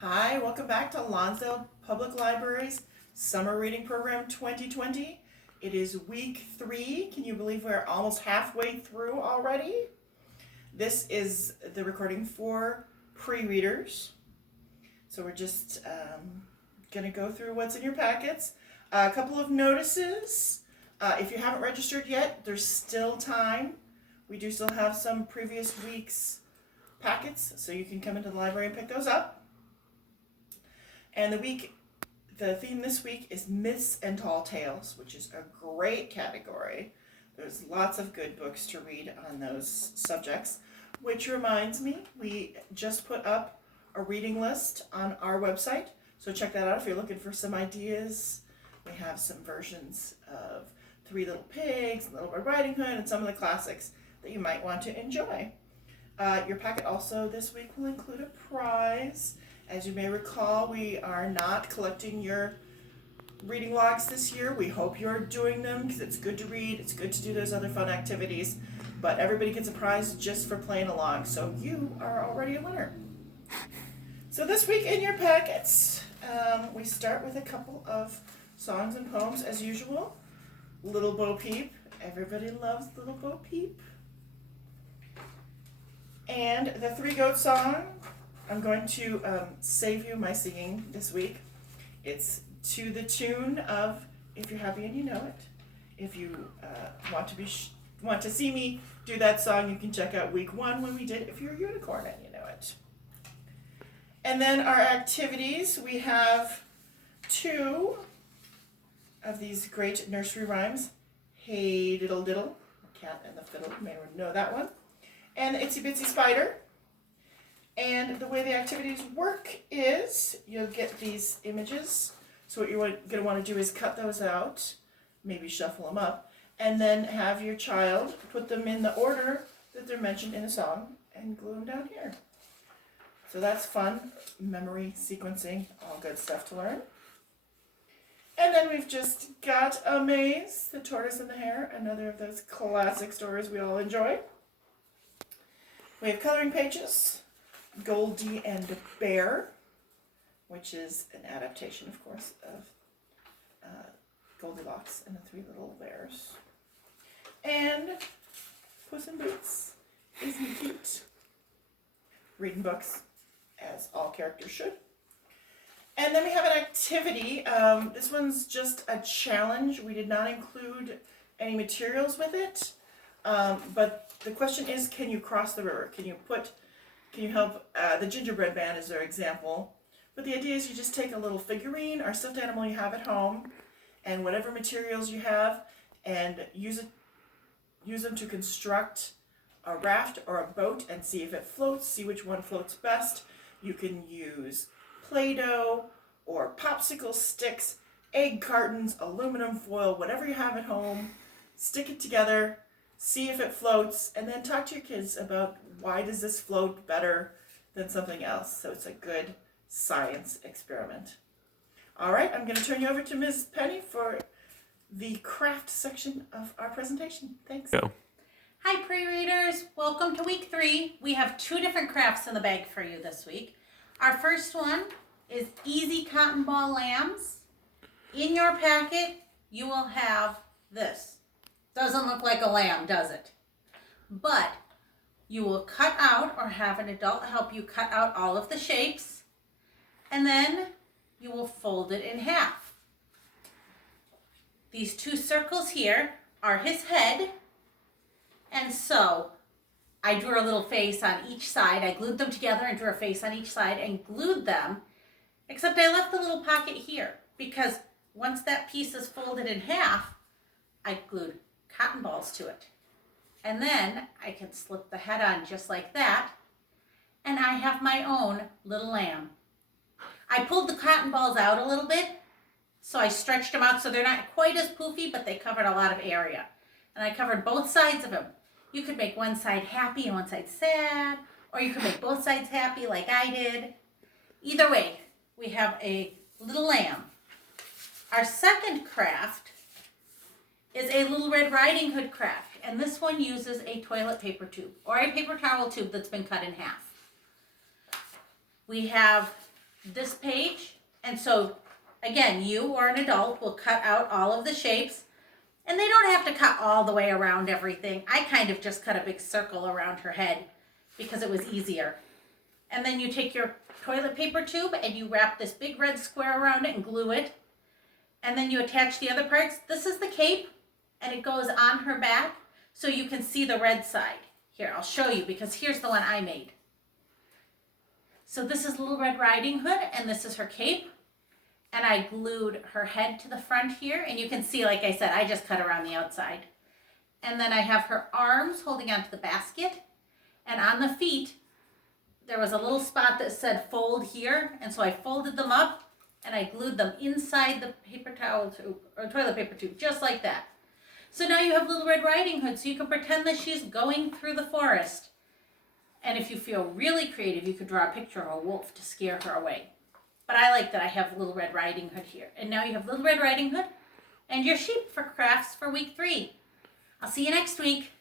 Hi, welcome back to Lonsdale Public Library's Summer Reading Program 2020. It is week 3. Can you believe we're almost halfway through already? This is the recording for pre-readers. So we're just going to go through what's in your packets. A couple of notices. If you haven't registered yet, there's still time. We do still have some previous week's packets, so you can come into the library and pick those up. And the theme this week is Myths and Tall Tales, which is a great category. There's lots of good books to read on those subjects, which reminds me, we just put up a reading list on our website, so check that out if you're looking for some ideas. We have some versions of Three Little Pigs, Little Red Riding Hood, and some of the classics that you might want to enjoy. Your packet also this week will include a prize. As you may recall, we are not collecting your reading logs this year. We hope you're doing them because it's good to read, it's good to do those other fun activities, but everybody gets a prize just for playing along, so you are already a winner. So this week in your packets, we start with a couple of songs and poems as usual. Little Bo Peep. Everybody loves Little Bo Peep. And the Three Goat song, I'm going to save you my singing this week. It's to the tune of If You're Happy and You Know It. If you want to see me do that song, you can check out week 1 when we did If You're a Unicorn and You Know It. And then our activities, we have 2 of these great nursery rhymes. Hey Diddle Diddle, the cat and the fiddle, you may know that one. And the Itsy Bitsy Spider. And the way the activities work is you'll get these images. So what you're going to want to do is cut those out, maybe shuffle them up, and then have your child put them in the order that they're mentioned in a song and glue them down here. So that's fun, memory sequencing, all good stuff to learn. And then we've just got A Maze, The Tortoise and the Hare, another of those classic stories we all enjoy. We have coloring pages, Goldie and Bear, which is an adaptation, of course, of Goldilocks and the Three Little Bears. And Puss in Boots, isn't he cute? Reading books, as all characters should. And then we have an activity. This one's just a challenge. We did not include any materials with it. But the question is, can you cross the river? Can you help? The gingerbread man is their example. But the idea is you just take a little figurine or stuffed animal you have at home and whatever materials you have and use them to construct a raft or a boat and see if it floats, see which one floats best. You can use Play-Doh or popsicle sticks, egg cartons, aluminum foil, whatever you have at home. Stick it together, see if it floats, and then talk to your kids about why does this float better than something else. So it's a good science experiment. All right, I'm going to turn you over to Ms. Penny for the craft section of our presentation. Thanks. Go. Hi pre-readers, welcome to week 3. We have 2 different crafts in the bag for you this week. Our first one is Easy Cotton Ball Lambs. In your packet, you will have this. Doesn't look like a lamb, does it? But you will cut out or have an adult help you cut out all of the shapes, and then you will fold it in half. These 2 circles here are his head, and so I drew a little face on each side. I glued them together and drew a face on each side and glued them, except I left the little pocket here because once that piece is folded in half, I glued cotton balls to it. And then I can slip the head on just like that, and I have my own little lamb. I pulled the cotton balls out a little bit, so I stretched them out so they're not quite as poofy, but they covered a lot of area. And I covered both sides of him. You could make one side happy and one side sad, or you could make both sides happy like I did. Either way, we have a little lamb. Our second craft is a Little Red Riding Hood craft, and this one uses a toilet paper tube or a paper towel tube that's been cut in half. We have this page. And so, again, you or an adult will cut out all of the shapes. And they don't have to cut all the way around everything. I kind of just cut a big circle around her head because it was easier. And then you take your toilet paper tube and you wrap this big red square around it and glue it. And then you attach the other parts. This is the cape, and it goes on her back so you can see the red side. Here, I'll show you because here's the one I made. So this is Little Red Riding Hood, and this is her cape. And I glued her head to the front here, and you can see, like I said, I just cut around the outside. And then I have her arms holding onto the basket, and on the feet, there was a little spot that said fold here, and so I folded them up, and I glued them inside the paper towel tube, or toilet paper tube, just like that. So now you have Little Red Riding Hood, so you can pretend that she's going through the forest. And if you feel really creative, you could draw a picture of a wolf to scare her away. But I like that I have Little Red Riding Hood here. And now you have Little Red Riding Hood and your sheep for crafts for week 3. I'll see you next week.